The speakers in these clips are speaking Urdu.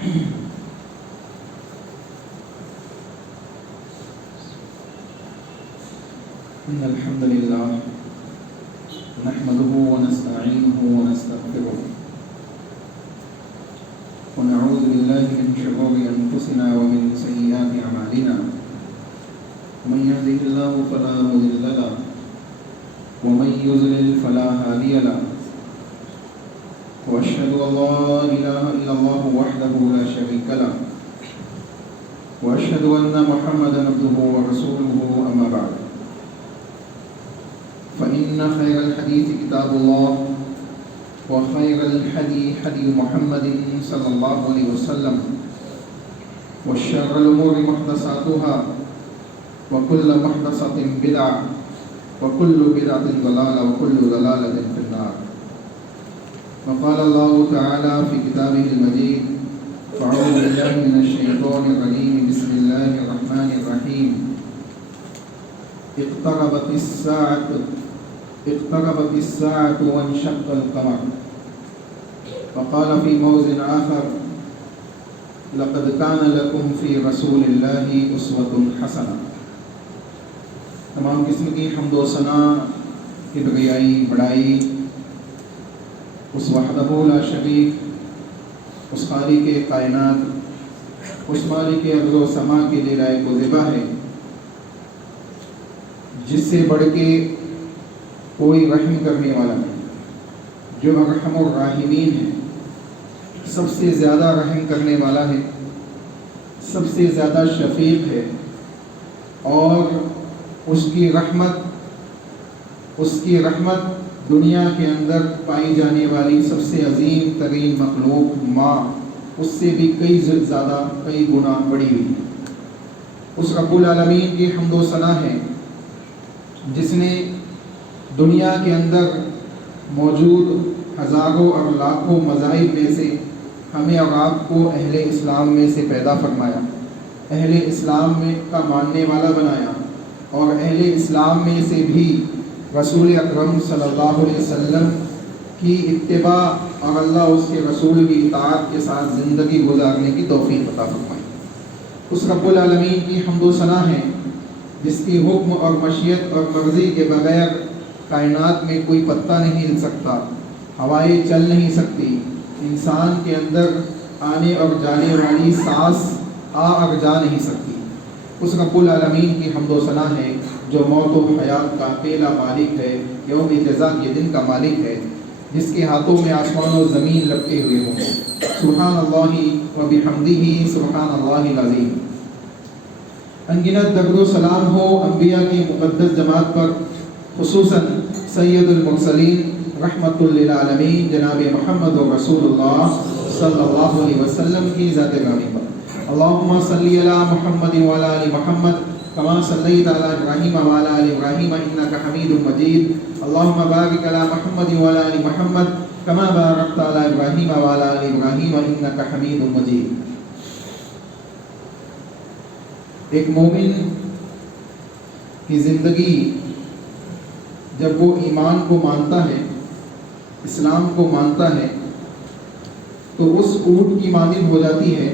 إن الحمد لله نحمده ونستعينه ونستغفره ونعوذ بالله من شرور أنفسنا ومن سيئات أعمالنا من يهده الله فلا مضل له ومن يضلل فلا هادي له وأشهد أن لا إله إلا الله وحده لا شريك له وأشهد أن محمدا عبده ورسوله أما بعد فإن خير الحديث كتاب الله وخير الهدي هدي محمد صلى الله عليه وسلم وشر الأمور محدثاتها وكل محدثة بدعة وكل بدعة ضلالة وكل ضلالة في النار. وقال الله تعالى في كتابه المجيد فأعوذ بالله من الشيطان الرجيم بسم الله الرحمن الرحيم اقتربت الساعة وانشق القمر. وقال في موضع آخر لقد كان لكم في رسول الله أسوة حسنة. تمام قسم کی حمد و ثنا کبریائی بڑائی اس وحدہ لا شریک، اس خالق کائنات، اس مالک ارض و سما کے لیے لائق و زیبا ہے، جس سے بڑھ کے کوئی رحم کرنے والا نہیں، جو ارحم الراحمین ہے، سب سے زیادہ رحم کرنے والا ہے، سب سے زیادہ شفیق ہے، اور اس کی رحمت دنیا کے اندر پائی جانے والی سب سے عظیم ترین مخلوق ماں اس سے بھی کئی زیادہ کئی گنا بڑی ہوئی ہے۔ اس رب العالمین کی حمد و ثنا ہے جس نے دنیا کے اندر موجود ہزاروں اور لاکھوں مذاہب میں سے ہمیں اور آپ کو اہل اسلام میں سے پیدا فرمایا، اہل اسلام میں کا ماننے والا بنایا، اور اہل اسلام میں سے بھی رسول اکرم صلی اللہ علیہ وسلم کی اتباع اور اللہ اس کے رسول کی اطاعت کے ساتھ زندگی گزارنے کی توفیق عطا فرمائی۔ اس رب العالمین کی حمد و ثنا ہے جس کی حکم اور مشیت اور مرضی کے بغیر کائنات میں کوئی پتا نہیں ہل سکتا، ہوائیں چل نہیں سکتی، انسان کے اندر آنے اور جانے والی سانس آ اور جا نہیں سکتی۔ اس رب العالمین کی حمد و ثنا ہے جو موت و حیات کا پہلا مالک ہے، یوم جزا کے دن کا مالک ہے، جس کے ہاتھوں میں آسمان و زمین لپٹے ہوئے ہوں۔ سبحان اللہ و بحمدہ سبحان اللہ العظیم۔ انگنت درود و سلام ہو انبیاء کی مقدس جماعت پر، خصوصاً سید المرسلین رحمت للعالمین جناب محمد رسول اللہ صلی اللہ علیہ وسلم کی ذات گرامی پر۔ اللہم صلی علی محمد وعلی آل محمد کما صلیت علی ابراہیم وعلی آل ابراہیم انک حمید مجید۔ اللہم بارک علی محمد وعلی آل محمد کما بارکت علی ابراہیم وعلی آل ابراہیم انک حمید مجید۔ ایک مومن کی زندگی جب وہ ایمان کو مانتا ہے، اسلام کو مانتا ہے، تو اس اونٹ کی مانند ہو جاتی ہے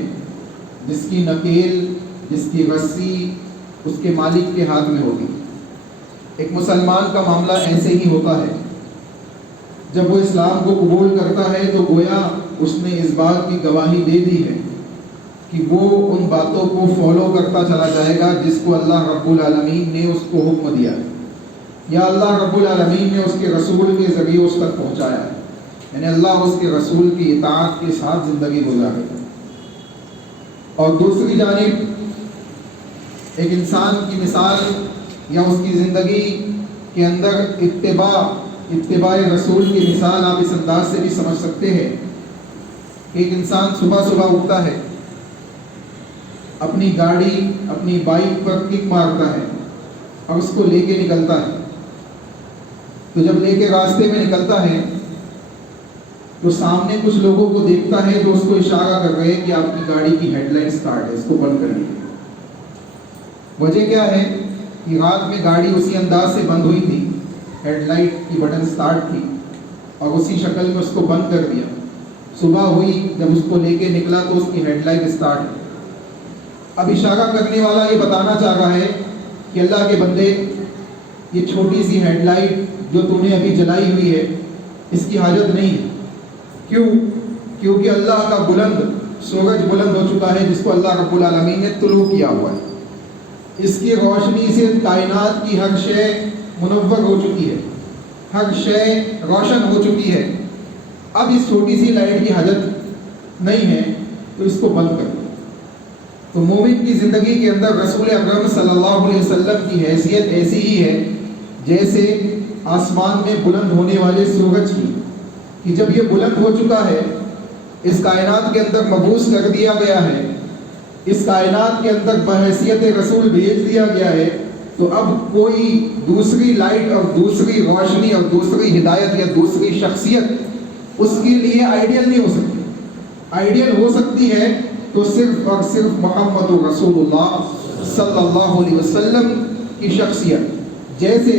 جس کی نکیل، جس کی رسی اس کے مالک کے ہاتھ میں ہوگی۔ ایک مسلمان کا معاملہ ایسے ہی ہوتا ہے، جب وہ اسلام کو قبول کرتا ہے تو گویا اس نے اس بات کی گواہی دے دی ہے کہ وہ ان باتوں کو فالو کرتا چلا جائے گا جس کو اللہ رب العالمین نے اس کو حکم دیا ہے، یا اللہ رب العالمین نے اس کے رسول کے ذریعے اس تک پہنچایا ہے، یعنی اللہ اس کے رسول کی اطاعت کے ساتھ زندگی گزارے گا۔ اور دوسری جانب ایک انسان کی مثال یا اس کی زندگی کے اندر اتباع رسول کی مثال آپ اس انداز سے بھی سمجھ سکتے ہیں کہ ایک انسان صبح اٹھتا ہے، اپنی گاڑی اپنی بائک پر کک مارتا ہے اور اس کو لے کے نکلتا ہے۔ تو جب لے کے راستے میں نکلتا ہے تو سامنے کچھ لوگوں کو دیکھتا ہے تو اس کو اشارہ کر رہے ہیں کہ آپ کی گاڑی کی ہیڈ لائٹ سٹارٹ ہے، اس کو بند کر لیجیے۔ وجہ کیا ہے کہ رات میں گاڑی اسی انداز سے بند ہوئی تھی، ہیڈ لائٹ کی بٹن سٹارٹ تھی اور اسی شکل میں اس کو بند کر دیا۔ صبح ہوئی، جب اس کو لے کے نکلا تو اس کی ہیڈ لائٹ اسٹارٹ ہے۔ اب اشارہ کرنے والا یہ بتانا چاہ رہا ہے کہ اللہ کے بندے، یہ چھوٹی سی ہیڈ لائٹ جو تم نے ابھی جلائی ہوئی ہے اس کی حاجت نہیں ہے۔ کیوں؟ کیونکہ اللہ کا بلند سورج بلند ہو چکا ہے، جس کو اللہ رب العالمین نے طلوع کیا ہوا ہے۔ اس کی روشنی سے کائنات کی ہر شے منور ہو چکی ہے، ہر شے روشن ہو چکی ہے۔ اب اس چھوٹی سی لائٹ کی حاجت نہیں ہے تو اس کو بند کر دو۔ تو مومن کی زندگی کے اندر رسول اکرم صلی اللہ علیہ وسلم کی حیثیت ایسی ہی ہے جیسے آسمان میں بلند ہونے والے سورج کی، کہ جب یہ بلند ہو چکا ہے، اس کائنات کے اندر مبعوث کر دیا گیا ہے، اس کائنات کے اندر بحیثیت رسول بھیج دیا گیا ہے، تو اب کوئی دوسری لائٹ اور دوسری روشنی اور دوسری ہدایت یا دوسری شخصیت اس کے لیے آئیڈیل نہیں ہو سکتی۔ آئیڈیل ہو سکتی ہے تو صرف اور صرف محمد رسول اللہ صلی اللہ علیہ وسلم کی شخصیت۔ جیسے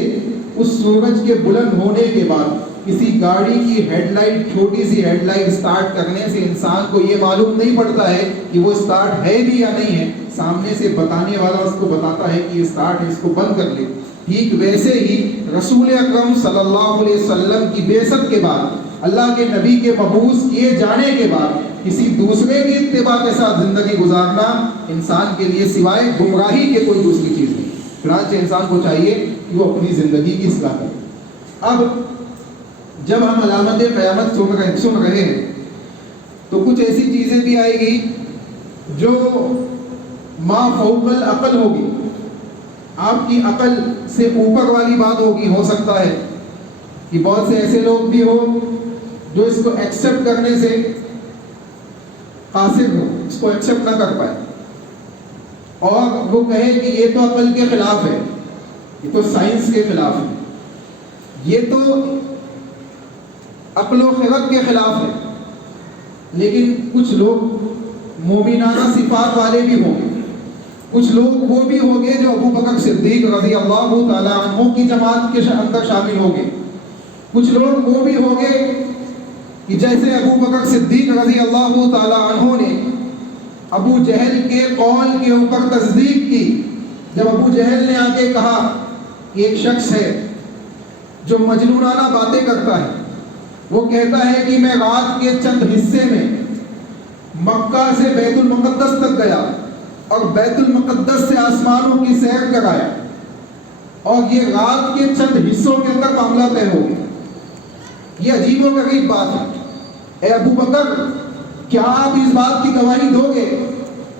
اس سورج کے بلند ہونے کے بعد کسی گاڑی کی ہیڈ لائٹ، چھوٹی سی ہیڈ لائٹ اسٹارٹ کرنے سے انسان کو یہ معلوم نہیں پڑتا ہے کہ وہ اسٹارٹ ہے بھی یا نہیں ہے، سامنے سے بتانے والا اس کو بتاتا ہے کہ یہ اسٹارٹ ہے، اس کو بند کر لے۔ ٹھیک ویسے ہی رسول اکرم صلی اللہ علیہ وسلم کی بعثت کے بعد، اللہ کے نبی کے مبعوث کیے جانے کے بعد کسی دوسرے کی اتباع کے ساتھ زندگی گزارنا انسان کے لیے سوائے گمراہی کے کوئی دوسری چیز نہیں۔ چنانچہ انسان کو چاہیے کہ وہ اپنی زندگی کی اصلاح کرے۔ اب جب ہم علامت قیامت سن رہے ہیں تو کچھ ایسی چیزیں بھی آئے گی جو ما فوق العقل ہوگی، آپ کی عقل سے اوپر والی بات ہوگی۔ ہو سکتا ہے کہ بہت سے ایسے لوگ بھی ہو جو اس کو ایکسیپٹ کرنے سے قاصر ہو، اس کو ایکسیپٹ نہ کر پائے، اور وہ کہے کہ یہ تو عقل کے خلاف ہے، یہ تو سائنس کے خلاف ہے، یہ تو عقل و خرد کے خلاف ہے۔ لیکن کچھ لوگ مومنانہ صفات والے بھی ہوں گے، کچھ لوگ وہ بھی ہوں گے جو ابو بکر صدیق رضی اللہ تعالی عنہ کی جماعت کے اندر شامل ہوں گے، کچھ لوگ وہ بھی ہوں گے کہ جیسے ابو بکر صدیق رضی اللہ تعالی عنہ نے ابو جہل کے قول کے اوپر تصدیق کی۔ جب ابو جہل نے آ کے کہا کہ ایک شخص ہے جو مجنونانہ باتیں کرتا ہے، وہ کہتا ہے کہ میں رات کے چند حصے میں مکہ سے بیت المقدس تک گیا اور بیت المقدس سے آسمانوں کی سیر کرایا، اور یہ رات کے چند حصوں کے اندر معاملہ طے ہو گیا۔ یہ عجیب و غریب بات ہے۔ اے ابو بکر، کیا آپ اس بات کی گواہی دو گے؟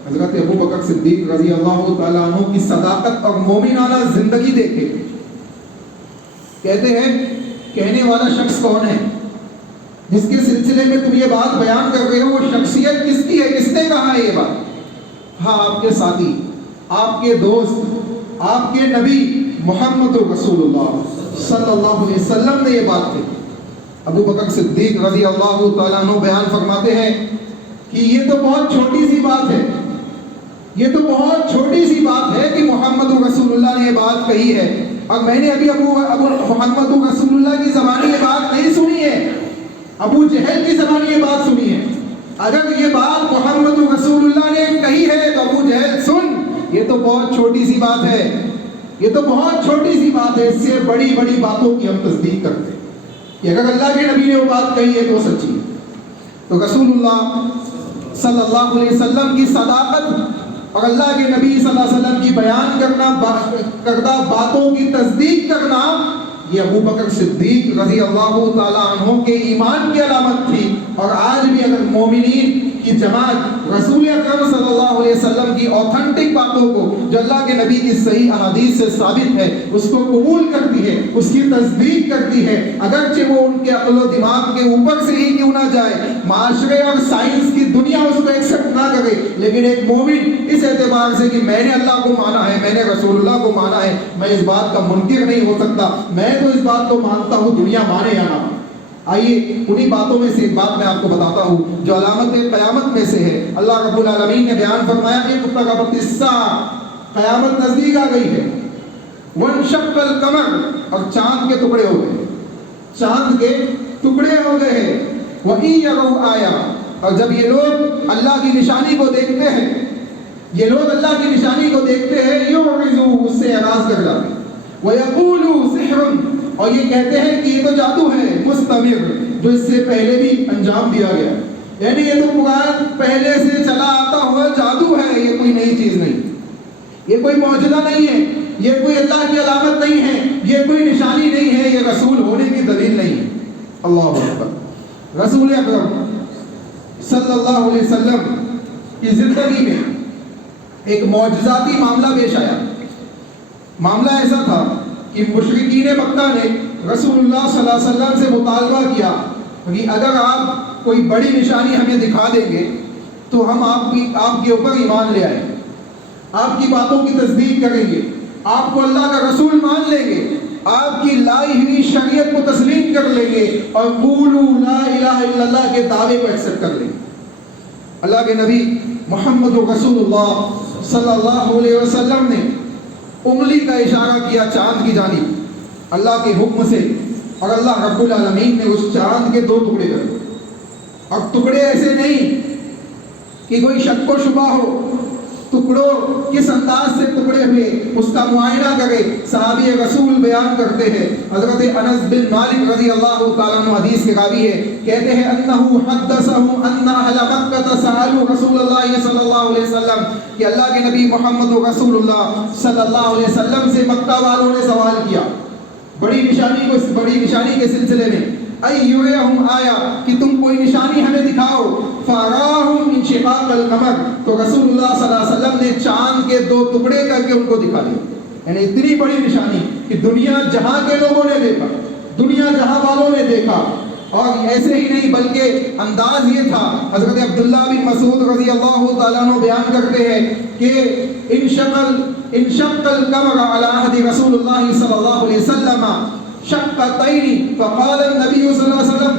حضرت ابو بکر صدیق رضی اللہ تعالیٰ عنہ کی صداقت اور مومنانہ زندگی دیکھے، کہتے ہیں کہنے والا شخص کون ہے جس کے سلسلے میں تم یہ بات بیان کر رہے ہو؟ وہ شخصیت کس کی ہے؟ کس نے کہا ہے یہ بات؟ ہاں، آپ کے ساتھی، آپ کے دوست، آپ کے نبی محمد رسول اللہ صلی اللہ علیہ وسلم نے یہ بات کہی۔ ابو بکر صدیق رضی اللہ تعالیٰ عنہ بیان فرماتے ہیں کہ یہ تو بہت چھوٹی سی بات ہے، یہ تو بہت چھوٹی سی بات ہے کہ محمد رسول اللہ نے یہ بات کہی ہے، اور میں نے ابھی محمد رسول اللہ کی زبانی یہ بات نہیں سنی ہے، ابو جہل کی زبانی یہ بات سنی ہے۔ اگر یہ بات محمد رسول اللہ نے کہی ہے تو ابو جہل سن، یہ تو بہت چھوٹی سی بات ہے، یہ تو بہت چھوٹی سی بات ہے، اس سے بڑی بڑی باتوں کی ہم تصدیق کرتے ہیں کہ اگر اللہ کے نبی نے وہ بات کہی ہے تو سچی ہے۔ تو رسول اللہ صلی اللہ علیہ وسلم کی صداقت اور اللہ کے نبی صلی اللہ علیہ وسلم کی بیان کردہ باتوں کی تصدیق کرنا، یہ ابو بکر صدیق رضی اللہ تعالیٰ عنہ کے ایمان کی علامت تھی۔ اور آج بھی اگر مومنین کی جماعت رسول اکرم صلی اللہ علیہ وسلم کی اوتھنٹک باتوں کو جو اللہ کے نبی کی صحیح احادیث سے ثابت ہے اس کو قبول کرتی ہے، اس کی تصدیق کرتی ہے، اگرچہ وہ ان کے عقل و دماغ کے اوپر سے ہی کیوں نہ جائے، معاشرے اور سائنس کی دنیا اس کو ایکسیپٹ نہ کرے، لیکن ایک مومن اس اعتبار سے کہ میں نے اللہ کو مانا ہے، میں نے رسول اللہ کو مانا ہے، میں اس بات کا منکر نہیں ہو سکتا، میں تو اس بات کو مانتا ہوں، دنیا مانے یا نہ۔ آئیے انہی باتوں میں سے ایک بات میں آپ کو بتاتا ہوں جو علامت قیامت میں سے ہے۔ اللہ رب العالمین نے بیان فرمایا کہ اقتربت الساعہ، قیامت نزدیک آ گئی ہے، وانشق القمر، اور چاند کے ٹکڑے ہو گئے، چاند کے ٹکڑے ہو گئے ہیں، وَإِن يَرَوْا آیَةً، اور جب یہ لوگ اللہ کی نشانی کو دیکھتے ہیں، یہ لوگ اللہ کی نشانی کو دیکھتے ہیں، یعرضوا، اس سے اعراض کر جاتے ہیں، وَيَقُولُوا سِحْرٌ، اور یہ کہتے ہیں کہ یہ تو جادو ہے مستمر، جو اس سے پہلے بھی انجام دیا گیا، یعنی یہ تو قرآن پہلے سے چلا آتا ہوا جادو ہے، یہ کوئی نئی چیز نہیں، یہ کوئی معجزہ نہیں ہے، یہ کوئی اللہ کی علامت نہیں ہے، یہ کوئی نشانی نہیں ہے، یہ رسول ہونے کی دلیل نہیں ہے۔ اللہ اکبر۔ رسول اکرم صلی اللہ علیہ وسلم کی زندگی میں ایک معجزاتی معاملہ پیش آیا۔ معاملہ ایسا تھا کہ مشرکین مکہ نے رسول اللہ صلی اللہ علیہ وسلم سے مطالبہ کیا کہ اگر آپ کوئی بڑی نشانی ہمیں دکھا دیں گے تو ہم آپ کے اوپر ایمان لے آئیں، آپ کی باتوں کی تصدیق کریں گے، آپ کو اللہ کا رسول مان لیں گے، آپ کی لائی ہوئی شریعت کو تسلیم کر لیں گے اور قولوا لا الہ الا اللہ کے دعوے کو ایکسپٹ کر لیں گے۔ اللہ کے نبی محمد رسول اللہ صلی اللہ علیہ وسلم نے انگلی کا اشارہ کیا چاند کی جانب اللہ کے حکم سے، اور اللہ رب العالمین نے اس چاند کے 2 ٹکڑے کر دیے، اور ٹکڑے ایسے نہیں کہ کوئی شک و شبہ ہو، ٹکڑوں کس انداز سے ٹکڑے ہوئے اس کا معائنہ کرے۔ صحابی رسول بیان کرتے ہیں، حضرت انس بن مالک رضی اللہ تعالیٰ عنہ حدیث کے راوی ہے، کہتے ہیں انہو حدثہم ان اہل مکہ سألوا رسول اللہ صلی اللہ علیہ وسلم، کہ اللہ کے نبی محمد رسول اللہ صلی اللہ علیہ وسلم سے مکہ والوں نے سوال کیا بڑی نشانی کے سلسلے میں، ایہم آیا، کہ تم کوئی نشانی ہمیں دکھاؤ، فاراہم انشقاق القمر، تو رسول اللہ صلی اللہ علیہ وسلم نے چاند کے 2 ٹکڑے کر کے ان کو دکھا دیا۔ یعنی اتنی بڑی نشانی کہ دنیا جہاں کے لوگوں نے دیکھا، دنیا جہاں والوں نے دیکھا، اور ایسے ہی نہیں بلکہ انداز یہ تھا، حضرت عبداللہ بن مسعود رضی اللہ تعالیٰ عنہ بیان کرتے ہیں کہ انشق القمر علی عہد رسول اللہ صلی اللہ علیہ وسلم شقتین، فقال النبی صلی اللہ علیہ وسلم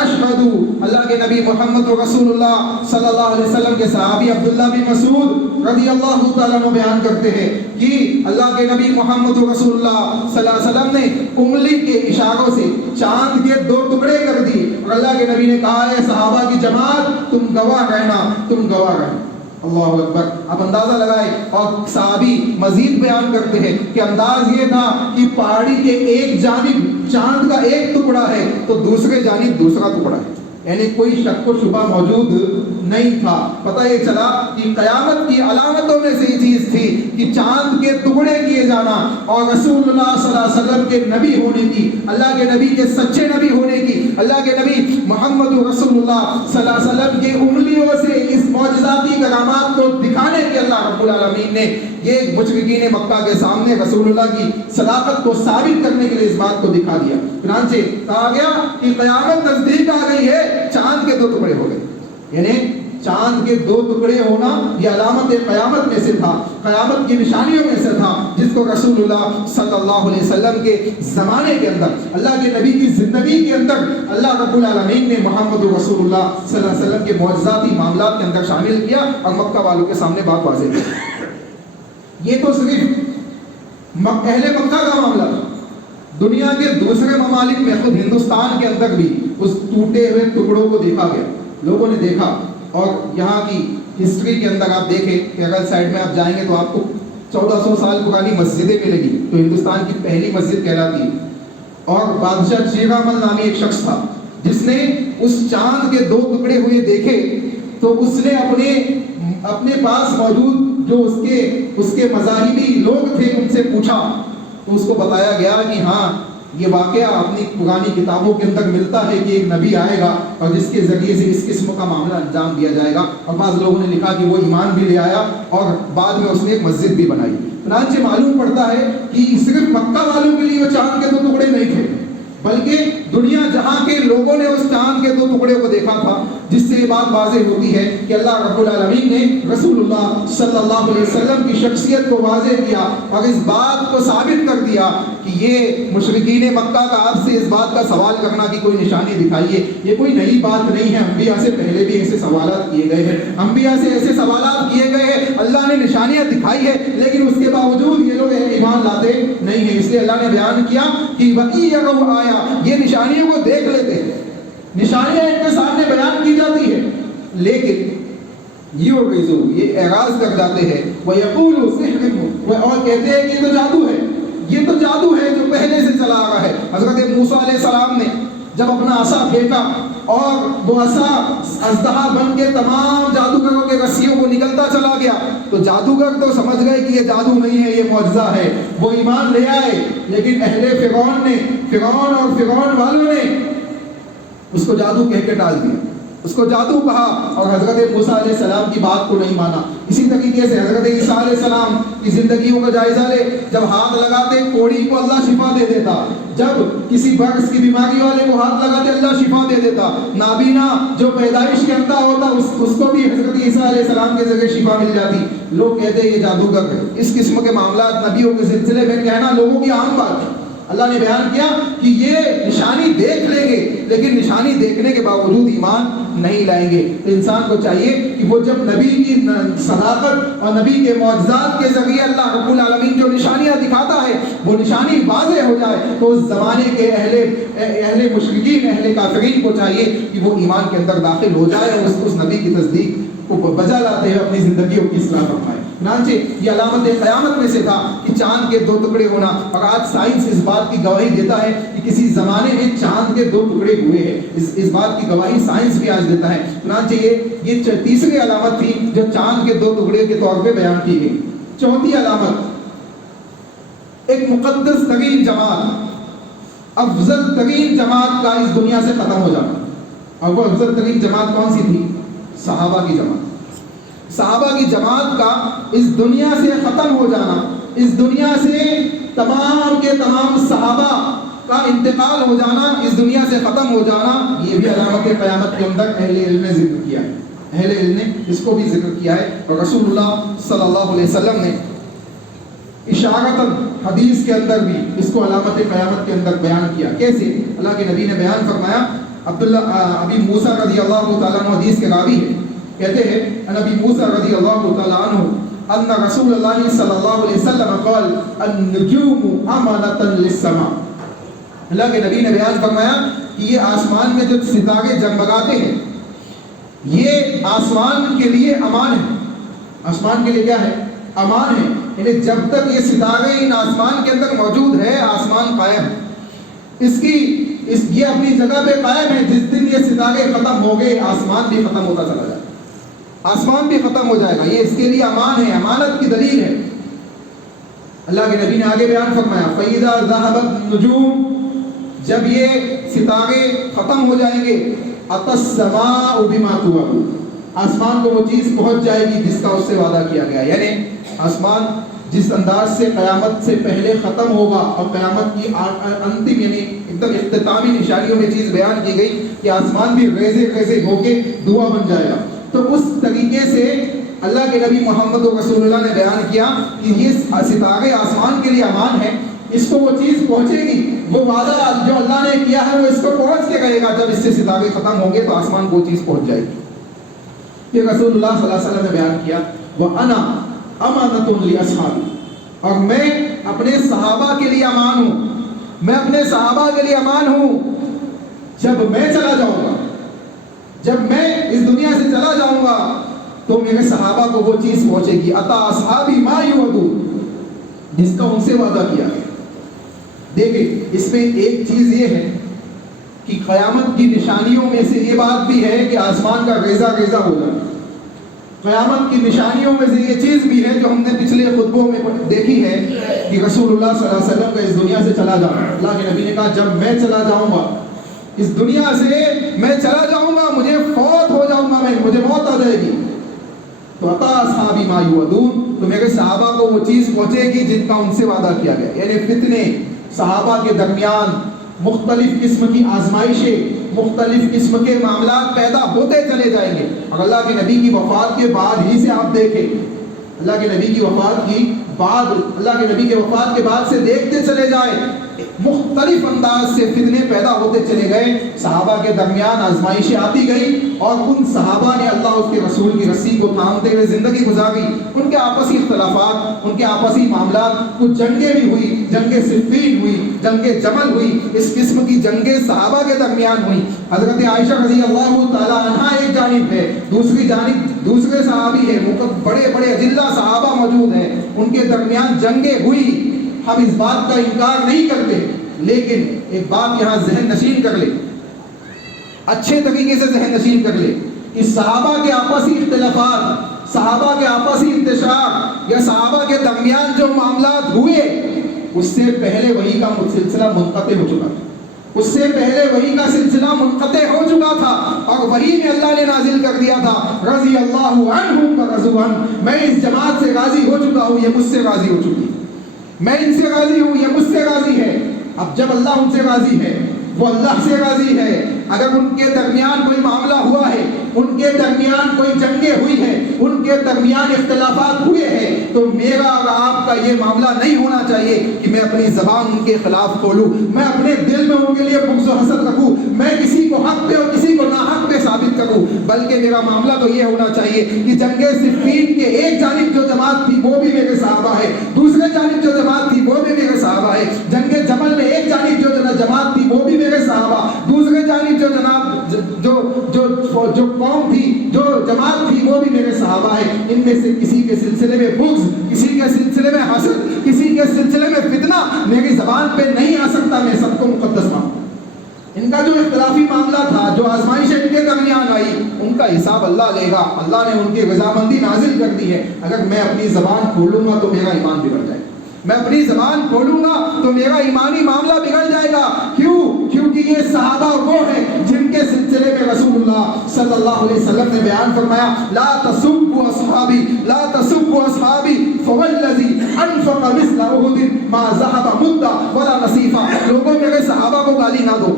اشہدو، اللہ کے نبی محمد رسول اللہ صلی اللہ علیہ وسلم کے صحابی عبداللہ بن مسعود رضی اللہ تعالیٰ عنہ بیان کرتے ہیں کہ اللہ کے نبی محمد رسول اللہ صلی اللہ علیہ وسلم نے انگلی کے اشاروں سے چاند کے 2 ٹکڑے کر دیے، اور اللہ کے نبی نے کہا ہے صحابہ کی جماعت تم گواہ رہنا، تم گواہ رہنا۔ اللہ اکبر۔ آپ اندازہ لگائے، اور صحابی مزید بیان کرتے ہیں کہ انداز یہ تھا کہ پہاڑی کے ایک جانب چاند کا 1 ٹکڑا ہے تو دوسرے جانب دوسرا ٹکڑا ہے، یعنی کوئی شک و شبہ موجود نہیں تھا۔ پتہ یہ چلا کہ قیامت کی علامتوں میں سے یہ چیز تھی کہ چاند کے ٹکڑے کیے جانا، اور رسول اللہ صلی اللہ علیہ وسلم کے نبی ہونے کی، اللہ کے نبی کے سچے نبی ہونے کی، اللہ کے نبی محمد رسول اللہ صلی اللہ علیہ وسلم کی انگلیوں سے اس معجزاتی کرامات کو دکھانے کے اللہ رب العالمین نے یہ مشرکین مکہ کے سامنے رسول اللہ کی صداقت کو ثابت کرنے کے لیے اس بات کو دکھا دیا۔ چنانچہ کہا گیا کہ قیامت نزدیک آ گئی ہے، چاند کے 2 ٹکڑے ہو گئے، یعنی چاند کے 2 ٹکڑے ہونا یہ علامت قیامت میں سے تھا، قیامت کی نشانیوں میں سے تھا، جس کو رسول اللہ صلی اللہ علیہ وسلم کے زمانے کے اندر، اللہ کے نبی کی زندگی کے اندر اللہ رب العالمین نے محمد رسول اللہ صلی اللہ علیہ وسلم کے معجزاتی معاملات کے اندر شامل کیا اور مکہ والوں کے سامنے بات واضح کی۔ یہ تو صرف اہل مکہ کا معاملہ تھا، دنیا کے دوسرے ممالک میں، خود ہندوستان کے اندر بھی اس ٹوٹے ہوئے ٹکڑوں کو دیکھا گیا، لوگوں نے دیکھا۔ اور یہاں کی ہسٹری کے اندر آپ دیکھیں کہ اگر سائڈ میں آپ جائیں گے تو آپ کو 1400 سال پرانی مسجدیں ملے گی، تو ہندوستان کی پہلی مسجد کہلاتی ہے۔ اور بادشاہ چیرامل نامی ایک شخص تھا جس نے اس چاند کے 2 ٹکڑے ہوئے دیکھے، تو اس نے اپنے پاس موجود جو اس کے مذاہبی لوگ تھے ان سے پوچھا، تو اس کو بتایا گیا کہ ہاں یہ واقعہ اپنی پرانی کتابوں کے اندر ملتا ہے کہ ایک نبی آئے گا اور جس کے ذریعے سے اس قسم کا معاملہ انجام دیا جائے گا۔ اور بعض لوگوں نے لکھا کہ وہ ایمان بھی لے آیا اور بعد میں اس نے ایک مسجد بھی بنائی۔ چنانچہ معلوم پڑتا ہے کہ صرف مکہ والوں کے لیے وہ چاند کے 2 ٹکڑے نہیں تھے، بلکہ دنیا جہاں کے لوگوں نے اس چاند کے 2 ٹکڑے کو دیکھا تھا، جس سے یہ بات واضح ہوتی ہے کہ اللہ رب العالمین نے رسول اللہ صلی اللہ علیہ وسلم کی شخصیت کو واضح کیا اور اس بات کو ثابت کر دیا کہ یہ مشرکین مکہ کا آپ سے اس بات کا سوال کرنا کہ کوئی نشانی دکھائیے، یہ کوئی نئی بات نہیں ہے، انبیاء سے پہلے بھی ایسے سوالات کیے گئے ہیں، انبیاء سے ایسے سوالات کیے گئے ہیں، اللہ نے نشانیاں دکھائی ہے، لیکن اس کے باوجود یہ لوگ ایمان لاتے نہیں ہیں۔ اس لیے اللہ نے بیان کیا کہ وَإِن يَرَوْا آیَةً، یہ نشانیوں کو دیکھ لیتے ہیں، نشانیاں ان کے سامنے بیان کی جاتی ہے، لیکن یہ اعراض کر جاتے ہیں، وَيَقُولُ سِحْرٌ، اور کہتے ہیں کہ یہ تو جادو ہے، یہ تو جادو ہے جو پہلے سے چلا آ رہا ہے۔ حضرت موسیٰ علیہ السلام نے جب اپنا عصا پھینکا اور وہ عصا اژدہا بن کے تمام جادوگروں کے رسیوں کو نکلتا چلا گیا، تو جادوگر تو سمجھ گئے کہ یہ جادو نہیں ہے، یہ معجزہ ہے، وہ ایمان لے آئے۔ لیکن اہل فرعون اور فرعون والوں نے اس کو جادو کہہ کے ٹال دیا، اس کو جادو کہا، اور حضرت موسیٰ علیہ السلام کی بات کو نہیں مانا۔ اسی طریقے سے حضرت عیسیٰ علیہ السلام کی زندگیوں کا جائزہ لے، جب ہاتھ لگاتے کوڑی کو اللہ شفا دے دیتا، جب کسی برس کی بیماری والے کو ہاتھ لگاتے اللہ شفا دے دیتا، نابینا جو پیدائش کے اندھا ہوتا اس کو بھی حضرت عیسیٰ علیہ السلام کے ذریعے شفا مل جاتی۔ لوگ کہتے ہیں یہ جادوگر ہے۔ اس قسم کے معاملات نبیوں کے سلسلے میں کہنا لوگوں کی عام بات ہے۔ اللہ نے بیان کیا کہ یہ نشانی دیکھ لیں گے، لیکن نشانی دیکھنے کے باوجود ایمان نہیں لائیں گے۔ انسان کو چاہیے کہ وہ جب نبی کی صداقت اور نبی کے معجزات کے ذریعے اللہ رب العالمین جو نشانیاں دکھاتا ہے وہ نشانی واضح ہو جائے، تو اس زمانے کے اہل مشرکین، اہل کافرین کو چاہیے کہ وہ ایمان کے اندر داخل ہو جائے اور اس نبی کی تصدیق کو بجا لاتے ہوئے اپنی زندگیوں کی اصلاح فرمائے۔ چنانچہ یہ علامت قیامت میں سے تھا کہ چاند کے 2 ٹکڑے ہونا، اور آج سائنس اس بات کی گواہی دیتا ہے کہ کسی زمانے میں چاند کے 2 ٹکڑے ہوئے ہیں۔ اس بات کی گواہی سائنس بھی آج دیتا ہے۔ چنانچہ یہ تیسری علامت تھی جو چاند کے 2 ٹکڑے کے طور پہ بیان کی گئی۔ چوتھی علامت، ایک مقدس ترین جماعت، افضل ترین جماعت کا اس دنیا سے ختم ہو جانا۔ اور وہ افضل ترین جماعت کون سی تھی؟ صحابہ کی جماعت۔ صحابہ کی جماعت کا اس دنیا سے ختم ہو جانا، اس دنیا سے تمام کے تمام صحابہ کا انتقال ہو جانا، اس دنیا سے ختم ہو جانا، یہ بھی علامت قیامت کے اندر اہل علم نے ذکر کیا ہے۔ اہل علم نے اس کو بھی ذکر کیا ہے، اور رسول اللہ صلی اللہ علیہ وسلم نے اشارتاً حدیث کے اندر بھی اس کو علامت قیامت کے اندر بیان کیا۔ کیسے؟ اللہ کے نبی نے بیان فرمایا، ابی موسیٰ رضی اللہ تعالیٰ عنہ حدیث کے راوی ہے، کہتے ہیں نبی موسیٰ رضی اللہ تعالیٰ عنہ ان رسول اللہ صلی اللہ علیہ وسلم قال النجوم امانۃ للسماء۔ اللہ کے نبی نے بیان فرمایا کہ یہ آسمان میں جو ستارے جگمگاتے ہیں یہ آسمان کے لیے امان ہے۔ آسمان کے لیے کیا ہے؟ امان ہے، یعنی جب تک یہ ستارے ان آسمان کے اندر موجود ہے آسمان قائم ہے، یہ اپنی جگہ پہ قائم ہے۔ جس دن یہ ستارے ختم ہو گئے آسمان بھی ختم ہوتا چلا جائے، آسمان بھی ختم ہو جائے گا۔ یہ اس کے لیے امان ہے، امانت کی دلیل ہے۔ اللہ کے نبی نے آگے بیان فرمایا فَإِذَا ذَهَبَتْ النُّجُومُ، جب یہ ستارے ختم ہو جائیں گے أَتَى السَّمَاءُ بِمَا تُوعَدُ، آسمان کو وہ چیز پہنچ جائے گی جس کا اس سے وعدہ کیا گیا۔ یعنی آسمان جس انداز سے قیامت سے پہلے ختم ہوگا اور قیامت کی انتم یعنی ایک دم اختتامی نشانیوں میں چیز بیان کی گئی کہ آسمان بھی ریزے ریزے ہو کے دھواں بن جائے گا، تو اس طریقے سے اللہ کے نبی محمد رسول اللہ نے بیان کیا کہ یہ ستارے آسمان کے لیے امان ہے، اس کو وہ چیز پہنچے گی، وہ وعدہ جو اللہ نے کیا ہے وہ اس کو پہنچ کے کہے گا۔ جب اس سے ستارے ختم ہوں گے تو آسمان کو چیز پہنچ جائے گی۔ پھر رسول اللہ صلی اللہ علیہ وسلم نے بیان کیا وَأَنَا أَمَانَةٌ لِأَصْحَابِي، اور میں اپنے صحابہ کے لیے امان ہوں، میں اپنے صحابہ کے لیے امان ہوں۔ جب میں چلا جاؤں گا، جب میں اس دنیا سے چلا جاؤں گا تو میرے صحابہ کو وہ چیز پہنچے گی عطا اصحابی ما یوعدون، جس کا ان سے وعدہ کیا گیا۔ دیکھیں اس میں ایک چیز یہ ہے کہ قیامت کی نشانیوں میں سے یہ بات بھی ہے کہ آسمان کا ریزہ ریزہ ہو جانا۔ قیامت کی نشانیوں میں سے یہ چیز بھی ہے جو ہم نے پچھلے خطبوں میں دیکھی ہے کہ رسول اللہ صلی اللہ علیہ وسلم کا اس دنیا سے چلا جانا۔ اللہ کے نبی نے کہا جب میں چلا جاؤں گا اس دنیا سے، میں چلا جاؤں گا، مجھے فوت ہو جاؤں گا، مجھے موت آ جائے گی، تو عطا اصحابی ما یوعدون، تو میرے صحابہ کو وہ چیز پہنچے گی جن کا ان سے وعدہ کیا گیا۔ یعنی فتنے صحابہ کے درمیان، مختلف قسم کی آزمائشیں، مختلف قسم کے معاملات پیدا ہوتے چلے جائیں گے۔ اور اللہ کے نبی کی وفات کے بعد ہی سے آپ دیکھیں، اللہ کے نبی کی وفات کی بعد، اللہ کے نبی کے وفات کے بعد سے دیکھتے چلے جائیں، مختلف انداز سے فتنے پیدا ہوتے چلے گئے. صحابہ کے درمیان آزمائشیں آتی گئی اور ان صحابہ نے اللہ اس کے رسول کی رسی کو تھامتے ہوئے زندگی گزاری. ان کے آپسی اختلافات, ان کے آپسی معاملات, کچھ جنگیں بھی ہوئی, جنگ صفین ہوئی, جنگ جمل ہوئی. اس قسم کی جنگیں صحابہ کے درمیان ہوئی. حضرت عائشہ رضی اللہ تعالی عنہا ایک جانب ہے, دوسری جانب دوسرے صحابی ہے, بڑے بڑے اجلہ صحابہ موجود ہیں, ان کے درمیان جنگیں ہوئی. ہم اس بات کا انکار نہیں کرتے, لیکن ایک بات یہاں ذہن نشین کر لے, اچھے طریقے سے ذہن نشین کر لے کہ صحابہ کے آپسی اختلافات, صحابہ کے آپسی انتشار یا صحابہ کے درمیان جو معاملات ہوئے, اس سے پہلے وحی کا سلسلہ منقطع ہو چکا تھا. اس سے پہلے وحی کا سلسلہ منقطع ہو چکا تھا اور وحی میں اللہ نے نازل کر دیا تھا رضی اللہ عنہم ورضوا عنہ, میں اس جماعت سے راضی ہو چکا ہوں, یہ مجھ سے راضی ہو چکی, میں ان سے راضی ہوں, یہ مجھ سے راضی ہے. اب جب اللہ ان سے راضی ہے, وہ اللہ سے راضی ہے, اگر ان کے درمیان کوئی معاملہ ہوا ہے, ان کے درمیان کوئی جنگیں ہوئی ہیں, ان کے درمیان اختلافات ہوئے ہیں, تو میرا اور آپ کا یہ معاملہ نہیں ہونا چاہیے کہ میں اپنی زبان ان کے خلاف کھولوں, میں اپنے دل میں ان کے لیے بغض و حسد رکھوں, میں کسی کو حق پہ اور کسی کو ناحق پہ ثابت کروں. بلکہ میرا معاملہ تو یہ ہونا چاہیے کہ جنگ صفین کے ایک جانب جو جماعت تھی وہ بھی میرے صحابہ ہے, دوسرے جانب جو جماعت تھی وہ بھی میرے صحابہ ہے. جنگ جمل میں ایک جانب جو جماعت تھی وہ بھی میرے صحابہ, دوسرے جانب جو جناب جو قوم تھی, جو جماعت تھی وہ بھی میرے صحابہ ہے. ان میں سے کسی کے سلسلے میں بغض, کسی کے سلسلے میں حسد, کسی کے سلسلے میں فتنہ میری زبان پہ نہیں آ سکتا. میں سب کو مقدس مانتا. ان کا جو اختلافی معاملہ تھا, جو آزمائشیں ان کے درمیان آئی, ان کا حساب اللہ لے گا. اللہ نے ان کی رضامندی نازل کر دی ہے. اگر میں اپنی زبان کھولوں گا تو میرا ایمان بگڑ جائے گا, میں اپنی زبان کھولوں گا تو میرا ایمانی معاملہ بگڑ جائے گا. کیوں؟ کیونکہ یہ صحابہ وہ ہیں جن کے سلسلے میں رسول اللہ صلی اللہ علیہ وسلم نے بیان فرمایا لا تسبوا اصحابی لا تسبوا اصحابی فوالذی انفق مثل احد ما ذهب مدہ ولا نصیفا. لوگوں میرے صحابہ کو گالی نہ دو,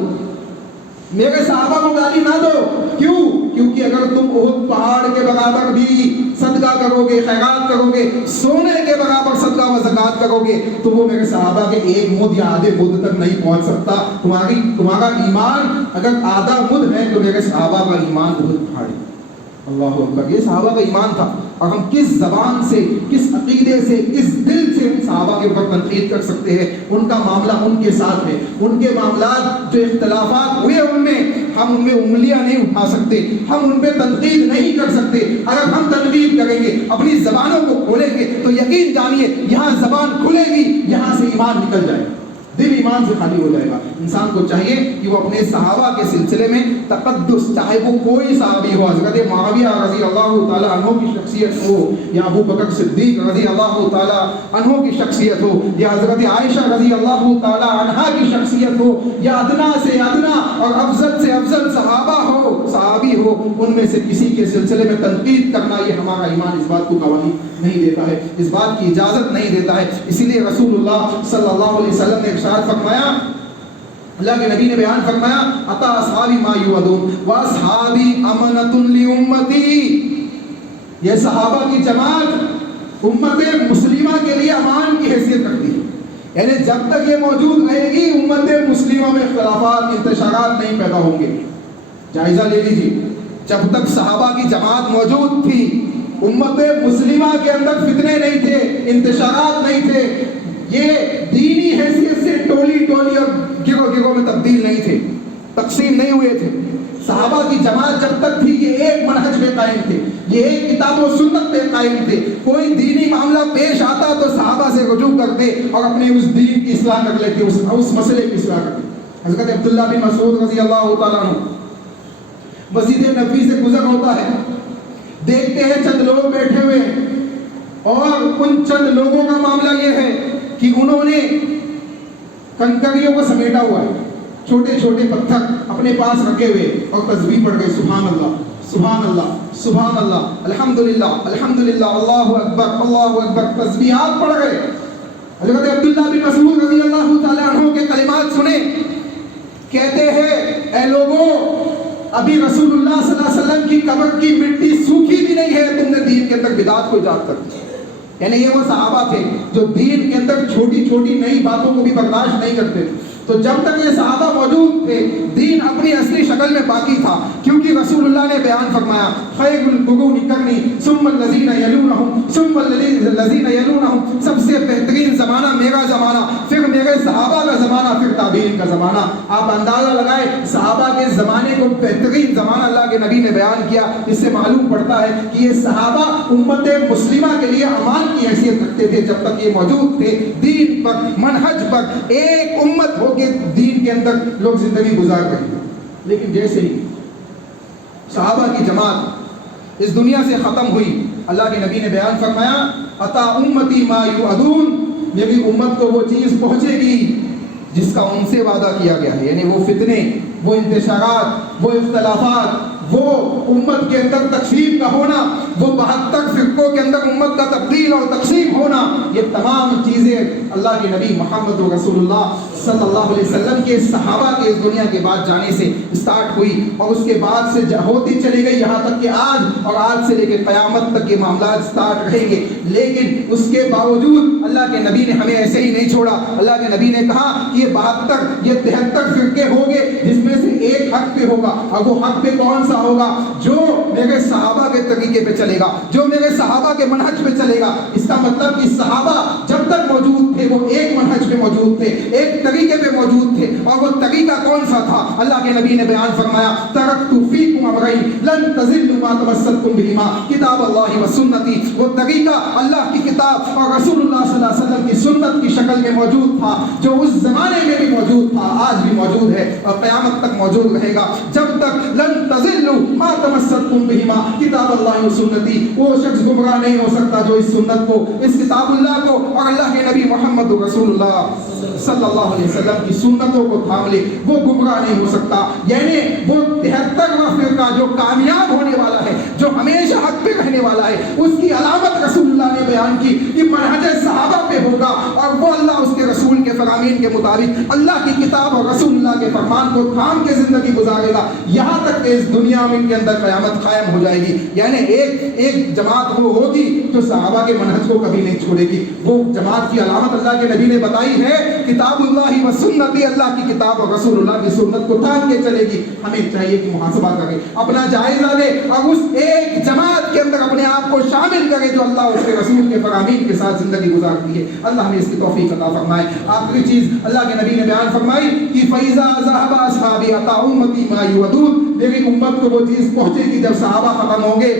میرے صحابہ کو گالی نہ دو. کیوں؟ کیونکہ اگر تم احد پہاڑ کے برابر بھی صدقہ کرو گے, خیرات کرو گے, سونے کے برابر صدقہ و زکات کرو گے, تو وہ میرے صحابہ کے ایک مد یا آدھے مد تک نہیں پہنچ سکتا. تمہارا ایمان اگر آدھا مد ہے تو میرے صحابہ کا ایمان بہت بھاری. اللہ اکبر. یہ صحابہ کا ایمان تھا, اور ہم کس زبان سے, کس عقیدے سے, کس دل سے ان صحابہ کے اوپر تنقید کر سکتے ہیں. ان کا معاملہ ان کے ساتھ ہے, ان کے معاملات جو اختلافات ہوئے ان میں, ہم ان میں انگلیاں نہیں اٹھا سکتے, ہم ان پہ تنقید نہیں کر سکتے. اگر ہم تنقید کریں گے, اپنی زبانوں کو کھولیں گے, تو یقین جانیے یہاں زبان کھلے گی, یہاں سے ایمان نکل جائے گا, دل ایمان سے خالی ہو جائے گا. انسان کو چاہیے کہ وہ اپنے صحابہ کے سلسلے میں تقدس, چاہے وہ کوئی صحابی ہو, حضرت معاویہ رضی اللہ تعالی عنہ کی شخصیت ہو, یا ابو بکر صدیق رضی اللہ تعالی عنہ کی شخصیت ہو, یا حضرت عائشہ رضی اللہ تعالی عنہا کی شخصیت ہو, یا ادنا سے ادنا اور افضل سے افضل صحابہ ہو, صحابی ہو, ان میں سے کسی کے سلسلے میں تنقید کرنا یہ ہمارا ایمان اس بات کو گواہی نہیں دیتا ہے, اس بات کی اجازت نہیں دیتا ہے. اسی لیے رسول اللہ صلی اللہ علیہ وسلم نے ارشاد فرمایا, اللہ کے نبی نے بیان فرمایا اتا اصحابی ما یوعدون واصحابی امنۃ لامتی. یہ صحابہ کی جماعت امت مسلمہ کے لیے امان کی حیثیت رکھتی ہے. یعنی جب تک یہ موجود رہے گی امت مسلمہ میں اختلافات, انتشارات نہیں پیدا ہوں گے. جائزہ لے لیجیے, جب تک صحابہ کی جماعت موجود تھی, امت مسلمہ کے اندر فتنے نہیں تھے, انتشارات نہیں تھے, یہ دینی حیثیت سے ٹولی ٹولی اور گروہ میں تبدیل نہیں تھے, تقسیم نہیں ہوئے تھے. صحابہ کی جماعت جب تک تھی یہ ایک منہج پہ قائم تھے, یہ ایک کتاب و سنت پہ قائم تھے. کوئی دینی معاملہ پیش آتا تو صحابہ سے رجوع کرتے اور اپنی اس دین کی اصلاح کر لیتے, اس مسئلے کی اصلاح کرتے. حضرت عبداللہ بن مسعود رضی اللہ تعالیٰ عنہ مسجد نبوی سے گزر ہوتا ہے, دیکھتے ہیں چند لوگ بیٹھے ہوئے ہیں, اور ان چند لوگوں کا معاملہ یہ ہے کہ انہوں نے کنکریوں کو سمیٹا ہوا ہے, چھوٹے چھوٹے پتھر اپنے پاس رکھے ہوئے, اور تسبیح پڑھ گئے سبحان اللہ سبحان اللہ سبحان اللہ الحمدللہ الحمدللہ اللہ اکبر, تسبیحات پڑھ گئے. حضرت عبداللہ بن مسعود رضی اللہ تعالیٰ عنہ کے کلمات سنے, کہتے ہیں اے لوگوں, ابھی رسول اللہ صلی اللہ علیہ وسلم کی قبر کی مٹی سوکھی بھی نہیں ہے, تم نے دین کے اندر بدعت کو ایجاد کر دی. یعنی یہ وہ صحابہ تھے جو دین کے اندر چھوٹی چھوٹی نئی باتوں کو بھی برداشت نہیں کرتے تھے. تو جب تک یہ صحابہ موجود تھے دین اپنی اصلی شکل میں باقی تھا، کیونکہ رسول اللہ نے بیان فرمایا خیر القرون قرنی ثم الذین یلونہم ثم الذین یلونہم، سب سے بہترین زمانہ میرا زمانہ، پھر میرے صحابہ کا زمانہ، پھر تابعین کا زمانہ. آپ اندازہ لگائیں صحابہ کے زمانے کو بہترین زمانہ اللہ کے نبی نے بیان کیا. اس سے معلوم پڑتا ہے کہ یہ صحابہ امت مسلمہ کے لیے امان کی حیثیت رکھتے تھے. جب تک یہ موجود تھے دین پر، منہج پر، ایک امت ہو کے دین کے اندر لوگ زندگی گزار رہے ہیں. لیکن جیسے ہی صحابہ کی جماعت اس دنیا سے ختم ہوئی، اللہ کے نبی نے بیان فرمایا عطا امتی ما یوعدون، میری امت کو وہ چیز پہنچے گی جس کا ان سے وعدہ کیا گیا ہے. یعنی وہ فتنے، وہ انتشارات، وہ اختلافات، وہ امت کے اندر تقسیم کا ہونا، وہ 72 فرقوں کے اندر امت کا تبدیل اور تقسیم ہونا، یہ تمام چیزیں اللہ کے نبی محمد رسول اللہ صلی اللہ علیہ وسلم کے صحابہ کے اس دنیا کے بعد جانے سے اسٹارٹ ہوئی، اور اس کے بعد سے ہوتی چلی گئی یہاں تک کہ آج، اور آج سے لے کے قیامت تک یہ معاملات اسٹارٹ رہیں گے. لیکن اس کے باوجود اللہ کے نبی نے ہمیں ایسے ہی نہیں چھوڑا. اللہ کے نبی نے کہا کہ یہ 72 یہ 73 فرقے ہوں گے جس میں سے ایک حق پہ ہوگا، اور وہ حق پہ کون سا ہوگا؟ جو میرے صحابہ کے طریقے پہ چلے گا، جو میرے صحابہ کے منہج پہ چلے گا. اس کا مطلب کہ صحابہ جب تک موجود تھے وہ ایک منہج پہ موجود تھے، ایک طریقے پہ موجود تھے. اور وہ طریقہ کون سا تھا؟ اللہ کے نبی نے بیان فرمایا ترکت فیکم امرین لن تضلوا ما تمسکتم بہما کتاب اللہ و سنتی. وہ طریقہ اللہ کی کتاب اور رسول اللہ صلی اللہ علیہ وسلم کی سنت کی شکل میں موجود تھا، جو اس زمانے میں بھی موجود تھا، آج بھی موجود ہے اور قیامت تک موجود رہے گا. جب تک لن تضلوا ما تمسکتم بہما کتاب اللہ و سنتی، وہ شخص گمراہ نہیں ہو سکتا جو اس سنت کو، اس کتاب اللہ کو اور اللہ کے نبی محمد رسول اللہ صلی اللہ علیہ وسلم کی سنتوں کو تھام لے، وہ گمراہ نہیں ہو سکتا. یعنی وہ 73واں فرقہ جو کامیاب ہونے والا ہے، جو ہمیشہ حق پہ رہنے والا ہے، اس کی علامت رسول اللہ نے بیان کی کہ منہج صحابہ پہ ہوگا، اور وہ اللہ اس کے رسول کے فرامین کے مطابق اللہ کی کتاب اور رسول اللہ کے فرمان کو تھام کے زندگی گزارے گا یہاں تک کہ اس دنیا میں ان کے اندر قیامت قائم ہو جائے گی. یعنی ایک جماعت وہ ہوگی جو صحابہ کے منہج کو کبھی نہیں چھوڑے گی. وہ جماعت کی علامت اللہ کے نبی نے بتائی ہے کتاب اللہ و سنتی، اللہ کی کتاب اور رسول اللہ کی سنت کو تھام کے چلے گی. ہمیں چاہیے کہ محاسبہ کرے، اپنا جائزہ لے، اور اس ایک جماعت کے اندر اپنے آپ کو شامل کرے جو اللہ اس کے رسول کے فرامین کے ساتھ زندگی گزارتی ہے. اللہ ہمیں اس کی توفیق عطا فرمائے. آخری چیز اللہ کے نبی نے بیان فرمائی کہ فَإِذَا ذَهَبَ أَصْحَابِي أَتَىٰ أُمَّتِي مَا يُوعَدُونَ، میری امت کو وہ چیز پہنچے گی جب صحابہ ختم ہوں گے،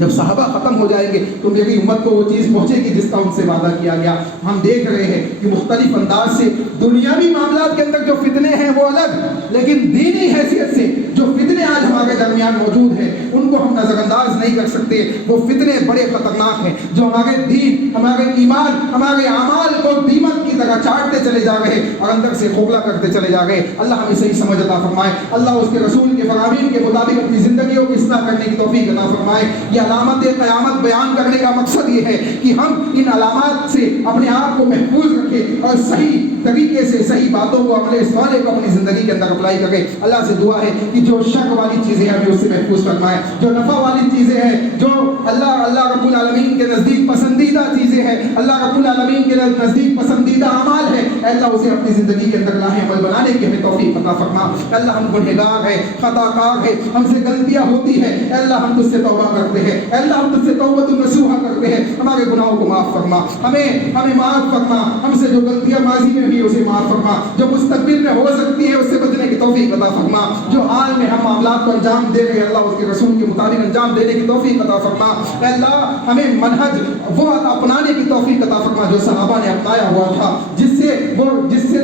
جب صحابہ ختم ہو جائیں گے تو میری امت کو وہ چیز پہنچے گی جس کا ان سے وعدہ کیا گیا. ہم دیکھ رہے ہیں کہ مختلف انداز سے دنیاوی معاملات کے اندر جو فتنے ہیں وہ الگ، لیکن دینی حیثیت سے جو فتنے آج ہمارے درمیان موجود ہیں ان کو ہم نظر انداز نہیں کر سکتے. وہ فتنے بڑے خطرناک ہیں جو ہمارے دین، ہمارے ایمان، ہمارے اعمال کو دیمک کی طرح چاٹتے چلے جا رہے اور اندر سے کھوکھلا کرتے چلے جا رہے. اللہ ہمیں صحیح سمجھ عطا فرمائے. اللہ اس کے رسول کے فرامین کے مطابق اپنی زندگیوں کی اصلاح کرنے کی توفیق عطا فرمائے. یہ علامت قیامت بیان کرنے کا مقصد یہ ہے کہ ہم ان علامات سے اپنے آپ کو محفوظ رکھیں اور صحیح طریقے سے صحیح باتوں کو، عمل صالح کو اپنی زندگی کے اندر اپلائی کریں. اللہ سے دعا ہے کہ جو شر والی چیزیں ہیں ہمیں اس سے محفوظ فرمائے، جو نفع والی چیزیں ہیں، جو اللہ رب العالمین کے نزدیک پسندیدہ چیزیں ہیں، اللہ رب العالمین کے نزدیک پسندیدہ اعمال ہیں، اللہ اسے اپنی زندگی کے اندر لاہ عمل بنانے کی ہمیں توفیق عطا فرما. اللہ ہم گنہگار ہیں، خطا کار ہیں، ہم سے غلطیاں ہوتی ہیں، اللہ ہم تجھ سے توبہ کرتے ہیں، اللہ ہم تجھ سے توبۃ النصوحہ کرتے ہیں. ہمارے گناہوں کو معاف فرما، ہمیں معاف فرما، ہم سے جو غلطیاں ماضی میں ہوئی اسے معاف فرما، جو مستقبل میں ہو سکتی ہے اس سے بچنے کی توفیق عطا فرما. جو حال میں ہم معاملات کو انجام دے رہے ہیں اللہ اس کے رسول کے مطابق انجام دینے کی توفیق عطا فرما. اللہ ہمیں منہج وہ اپنانے کی توفیق عطا فرما جو صحابہ نے اپنایا ہوا تھا، جس سے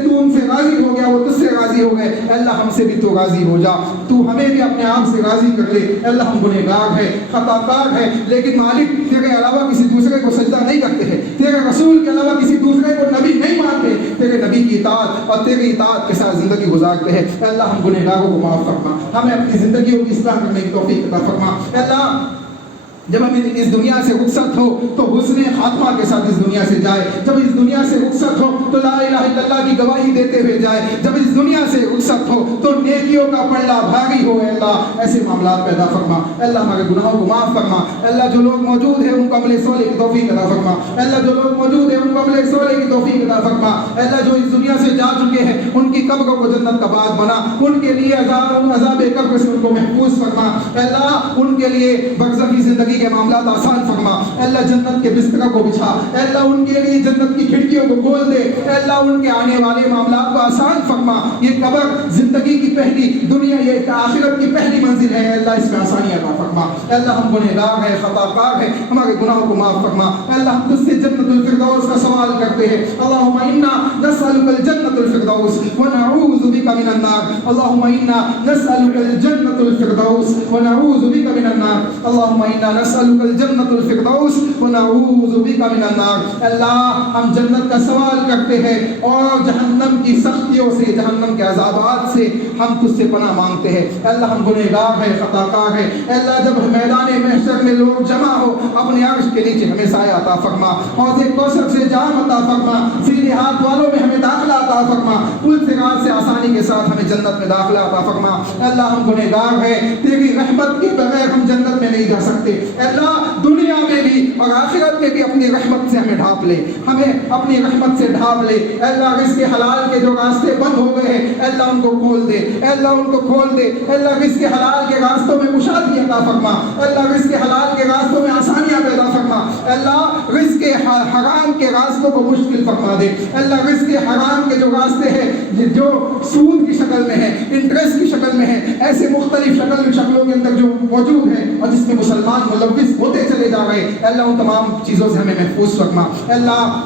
تو ان سے راضی ہو گیا، وہ تجھ سے راضی ہو گئے. اللہ ہم سے بھی تو راضی ہو جا، تو ہمیں بھی اپنے آپ سے راضی کر لے. اللہ ہم گنہگار ہیں، خطا کار ہیں، لیکن مالک تیرے علاوہ کسی دوسرے کو سجدہ نہیں کرتے ہیں، تیرے رسول کے علاوہ کسی دوسرے کو نبی نہیں مانتے، تیرے نبی کی اطاعت اور تیری اطاعت کے ساتھ زندگی گزارتے ہیں. اللہ ہم گنہگاروں کو معاف فرما، ہمیں اپنی زندگیوں کی اصلاح کرنے کی توفیق عطا فرما. اللہ جب ہم اس دنیا سے رخصت ہو تو حسن خاتمہ کے ساتھ اس دنیا سے جائے. جب اس دنیا سے رخصت ہو تو لا الہ الا اللہ کی گواہی دیتے ہوئے جائے. جب اس دنیا سے رخصت ہو تو نیکیوں کا پلڑا بھاری ہو. اللہ ایسے معاملات پیدا فرما. اللہ ہمارے گناہوں کو معاف فرما. اللہ جو لوگ موجود ہیں ان کو عمل صالح کی توفیق عطا فرما. اللہ جو لوگ موجود ہیں ان کو عمل صالح کی توفیق عطا فرما. اللہ جو اس دنیا سے جا چکے ہیں ان کی قبروں کو جنت کا باغ بنا. ان کے لیے عذاب قبر سے ان کو محفوظ فرما. اللہ ان کے لیے برزخی زندگی کے معاملات آسان فرما. اللہ جنت کے بستر کو بچھا. اللہ ان کے لیے جنت کی کھڑکیوں کو کھول دے. اللہ ان کے آنے والے معاملات کو آسان فرما. یہ قبر زندگی کی پہلی دنیا یہ آخرت کی پہلی منزل ہے. اللہ اس میں آسانی عطا فرما. اللہ ہم گنہگار ہیں, خطا کار ہیں, ہمارے گناہوں کو معاف فرما. اللہ ہم تجھ سے جنت الفردوس کا سوال کرتے ہیں. اللہم انا نسألک الجنت الفردوس ونعوذ بک من النار. اللہم انا نسألک الجنت الفردوس ونعوذ بک من النار. اللہم انا نسألک الجنت الفردوس ونعوذ بک من النار. اللہ ہم جنت کا سوال کرتے ہیں اور جہنم کی سختیوں سے, جہنم کے عذابات سے ہم تجھ سے پناہ مانگتے ہیں. اللہ ہم گنہگار ہیں, خطا کار ہیں. اللہ جب میدان محشر میں لوگ جمع ہو اپنے عرش کے نیچے ہمیں سایہ عطا فرما. حوض کوثر سے جام عطا فرما. سیدھے ہاتھ والوں میں ہمیں داخلہ عطا فرما. پل صراط سے آسانی کے ساتھ ہمیں جنت میں داخلہ عطا فرما. اللہ ہم گنہگار ہیں, تیری رحمت کے بغیر ہم جنت میں نہیں جا سکتے. اللہ دنیا میں بھی اور آخرت میں بھی اپنی رحمت سے ہمیں ڈھانپ لے, ہمیں اپنی رحمت سے ڈھانپ لے. اللہ رزق حلال کے جو راستے بند ہو گئے ہیں اللہ ان کو کھول دے. اللہ ان کو کھول دے. اللہ رزق حلال کے راستوں میں کشادگی عطا فرما. اللہ رزق حلال کے راستوں میں آسانیاں پیدا فرما. اللہ رزق حرام کے راستوں کو مشکل فرما دے. اللہ رزق حرام کے جو راستے ہیں جو سود کی شکل میں ہے, انٹرسٹ کی شکل میں ہے, ایسے مختلف شکلوں کے اندر جو موجود ہیں اور جس میں مسلمان ملوث ہوتے چلے جا رہے, اللہ ان تمام چیزوں سے ہمیں محفوظ فرما. اللہ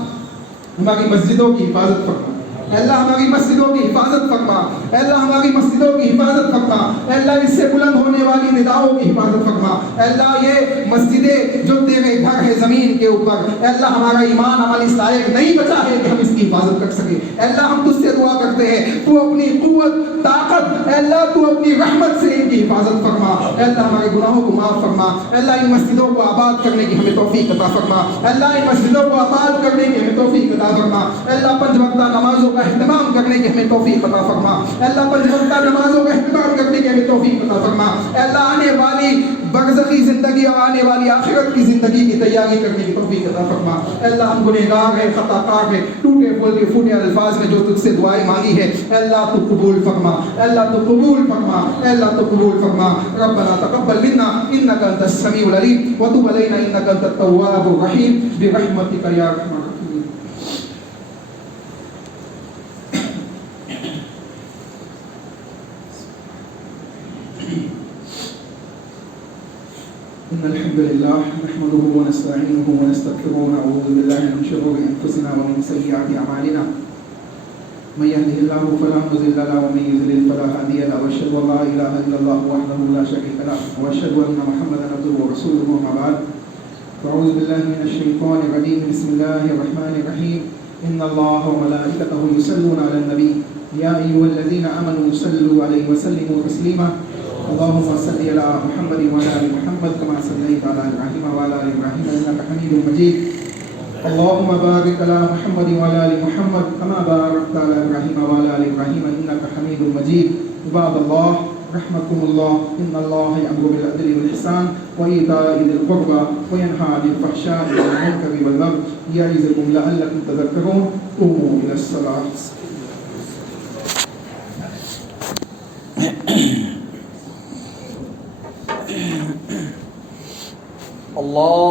ہماری مسجدوں کی حفاظت فرما. اللہ ہماری مسجدوں کی حفاظت فرما. اللہ ہماری مسجدوں کی حفاظت فرما. اللہ اس سے بلند ہونے والی نداؤں کی حفاظت فرما. اللہ یہ مسجدیں جو تیرے گھر ہے زمین کے اوپر, اللہ ہمارا ایمان عمل اس لائق نہیں بچا ہے کہ ہم اس کی حفاظت کر سکیں. اللہ ہم تجھ سے دعا کرتے ہیں تو اپنی قوت طاقت, اللہ تو اپنی رحمت سے ان کی حفاظت فرما. اللہ ہمارے گناہوں کو معاف فرما. اللہ ان مسجدوں کو آباد کرنے کی ہمیں توفیق عطا فرما. اللہ ان مسجدوں کو آباد کرنے کی ہمیں توفیق عطا فرما. اللہ 5 وقتہ نمازوں اہتمام کرنے کی ہمیں توفیق عطا فرما. اللہ 5 وقتہ نمازوں کا اہتمام کرنے کی ہمیں توفیق عطا فرما. اللہ آنے والی برزخی زندگی اور آنے والی آخرت کی زندگی کی تیاری کرنے کی توفیق عطا فرما. اللہ ہم گنہگار ہیں, خطا کار ہیں, ٹوٹے پھوٹے الفاظ میں جو تجھ سے دعائیں مانگی ہے اللہ تو قبول فرما. اللہ تو قبول فرما. اللہ تو قبول فرما. ربنا تقبل منا انك انت السميع العليم وتب علينا انك انت التواب الرحيم برحمتك يا ارحم الراحمين. إن الحمد لله نحمده ونستعينه ونستغفره ونعوذ بالله من شرور أنفسنا ومن سيئات أعمالنا من يهده الله فلا مضل له ومن يضلل فلا هادي له وأشهد أن لا إله إلا الله وحده لا شريك له وأشهد أن محمدا عبده ورسوله أما بعد فأعوذ بالله من الشيطان الرجيم بسم الله الرحمن الرحيم إن الله وملائكته يصلون على النبي يا أيها الذين آمنوا صلوا عليه وسلموا تسليما اللهم صل على محمد وعلى ال محمد كما صليت على ابراهيم وعلى ال ابراهيم انك حميد مجيد اللهم بارك على محمد وعلى ال محمد كما باركت على ابراهيم وعلى ال ابراهيم انك حميد مجيد. عباد الله رحمكم الله ان الله يأمر بالعدل والإحسان وإيتاء ذي القربى وينهى عن الفحشاء والمنكر والبغي يعظكم لعلكم تذكرون. قوموا إلى الصلاة. اللہ